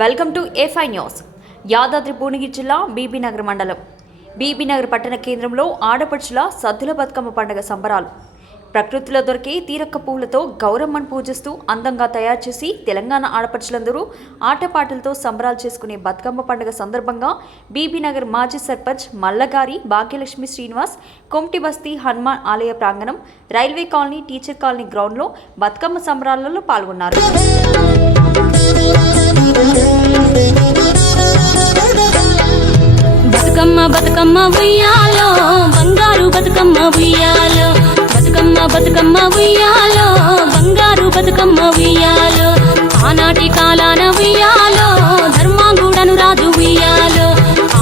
Welcome to A5 news. Yadadri Bhuvanagiri జిల్లా బీబీనగర్ మండలం బీబీనగర్ పట్టణ కేంద్రంలో ఆడపడుచుల సద్దుల బతుకమ్మ పండుగ సంబరాలు. ప్రకృతిలో దొరికే తీరక్క పువ్వులతో గౌరమ్మను పూజిస్తూ అందంగా తయారు చేసి తెలంగాణ ఆడపడుచులందరూ ఆటపాటలతో సంబరాలు చేసుకునే బతుకమ్మ పండుగ సందర్భంగా బీబీనగర్ మాజీ సర్పంచ్ మల్లగారి భాగ్యలక్ష్మి శ్రీనివాస్ కొమ్టి బస్తీ హనుమాన్ ఆలయ ప్రాంగణం, రైల్వే కాలనీ, టీచర్ కాలనీ గ్రౌండ్లో బతుకమ్మ సంబరాలలో పాల్గొన్నారు. బతుకమ్మ బతుకమ్మ ఉయ్యాలో బంగారు బతుకమ్మ ఉయ్యాలో, బతుకమ్మ బతుకమ్మ ఉయ్యాలో బంగారు బతుకమ్మ ఉయ్యాలో, ఆనాటి కాలాన ఉయ్యాలో ధర్మాంగుడను రాజు ఉయ్యాలో,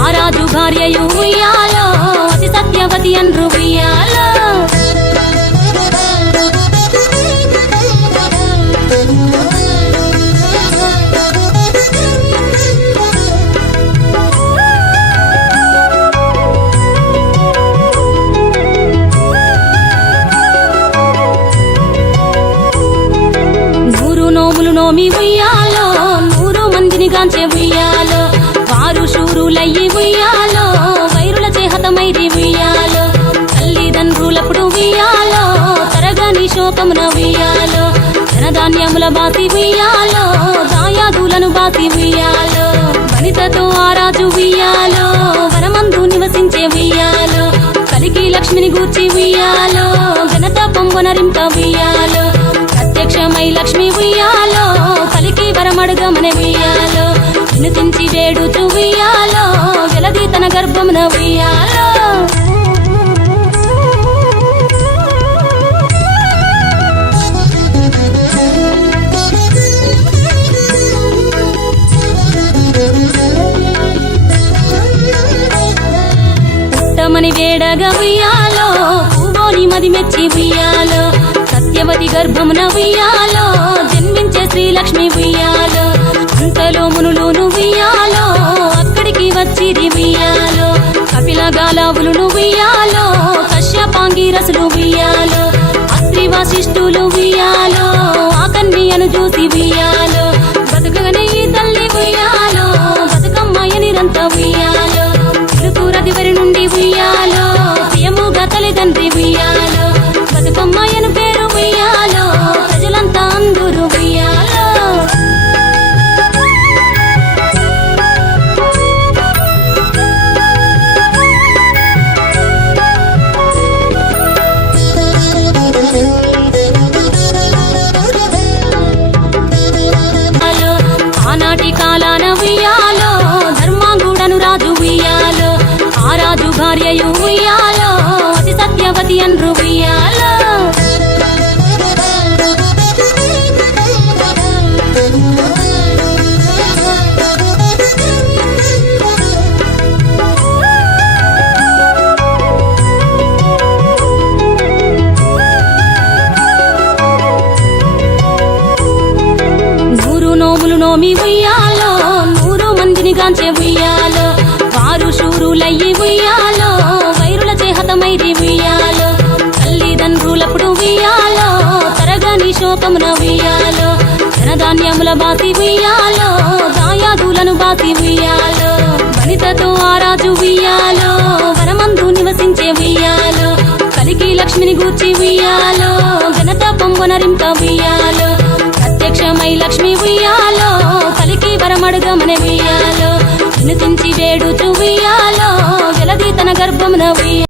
ఆ రాజు భార్యయు ఉయ్యాలో అతి సత్యవతి అన్రు ఉయ్యాలో. నోములు నోమి ఉయ్యాలో 100 మందిని గాంచే ఉయ్యాలో, వారు శూరులయ్యి ఉయ్యాలో వైరుల చేహతమైరి ఉయ్యాలో, తల్లిదండ్రులప్పుడు ఉయ్యాలో తరగని శోకమున ఉయ్యాలో, ధనధాన్యముల బాసి ఉయ్యాలో దాయాదులను బాసి ఉయ్యాలో, వనితతో ఆరాజు ఉయ్యాలో వనమందు నివసించే ఉయ్యాలో, కలికి లక్ష్మిని గూర్చి ఉయ్యాలో ఘనత పొంగొనరింప ఉయ్యాలో, ప్రత్యక్షమై లక్ష్మి ఉయ్యాలో కలికి వరమడుగమన ఉయ్యాలో, వినుతించి వేడుచు ఉయ్యాలో వెలది తన గర్భమున ఉయ్యాలో. పుట్టమని వేడగా ఉయ్యాలో పువ్వోని మది మెచ్చి ఉయ్యాలో, సత్యవతి గర్భమున ఉయ్యాలో జన్మించే శ్రీలక్ష్మి ఉయ్యాలో, అంతలో మునులును ఉయ్యాలో అక్కడికి వచ్చిరి ఉయ్యాలో, కపిల గాలావులు ఉయ్యాలో కశ్యపాంగిరసులు ఉయ్యాలో, అస్త్రి వశిష్ఠులు ఉయ్యాలో ఆ కన్యను చూసి ఉయ్యాలో, బతుకగనే ఈ తల్లి ఉయ్యాలో బతుకమ్మయ్యనిరంత ఉయ్యాలో, తిరుతూరదివరి నుండి ఉయ్యాలో ప్రియముగా తల్లిదండ్రి ఉయ్యాలో, బతుకమ్మయ్యను పేరు ఉయ్యాలో ప్రజలంతా అందరూ ఉయ్యాలో. ఆనాటి కాలాన ఉయ్యాలో ధర్మాంగుడను రాజు ఉయ్యాలో, ఆ రాజు భార్యయు ఉయ్యాలో అతి సత్యవతి అన్రు ఉయ్యాలో. నోములు నోమి ఉయ్యాలో 100 మందిని గాంచే ఉయ్యాలో, వారు శూరులయ్యి ఉయ్యాలో వైరుల చేహతమైరి ఉయ్యాలో, తల్లిదండ్రులప్పుడు ఉయ్యాలో తరగని శోకమున ఉయ్యాలో, ధనధాన్యముల బాసి ఉయ్యాలో దాయాదులను బాసి ఉయ్యాలో, వనితతో ఆరాజు ఉయ్యాలో వనమందు నివసించే ఉయ్యాలో, కలికి లక్ష్మిని గూర్చి ఉయ్యాలో ఘనత పొంగొనరింప ఉయ్యాలో, ప్రత్యక్షమై లక్ష్మి ఉయ్యాలో కలికి వరమడుగమన ఉయ్యాలో, వినుతించి వేడుచు ఉయ్యాలో వెలది తన గర్భమున ఉయ్యాలో.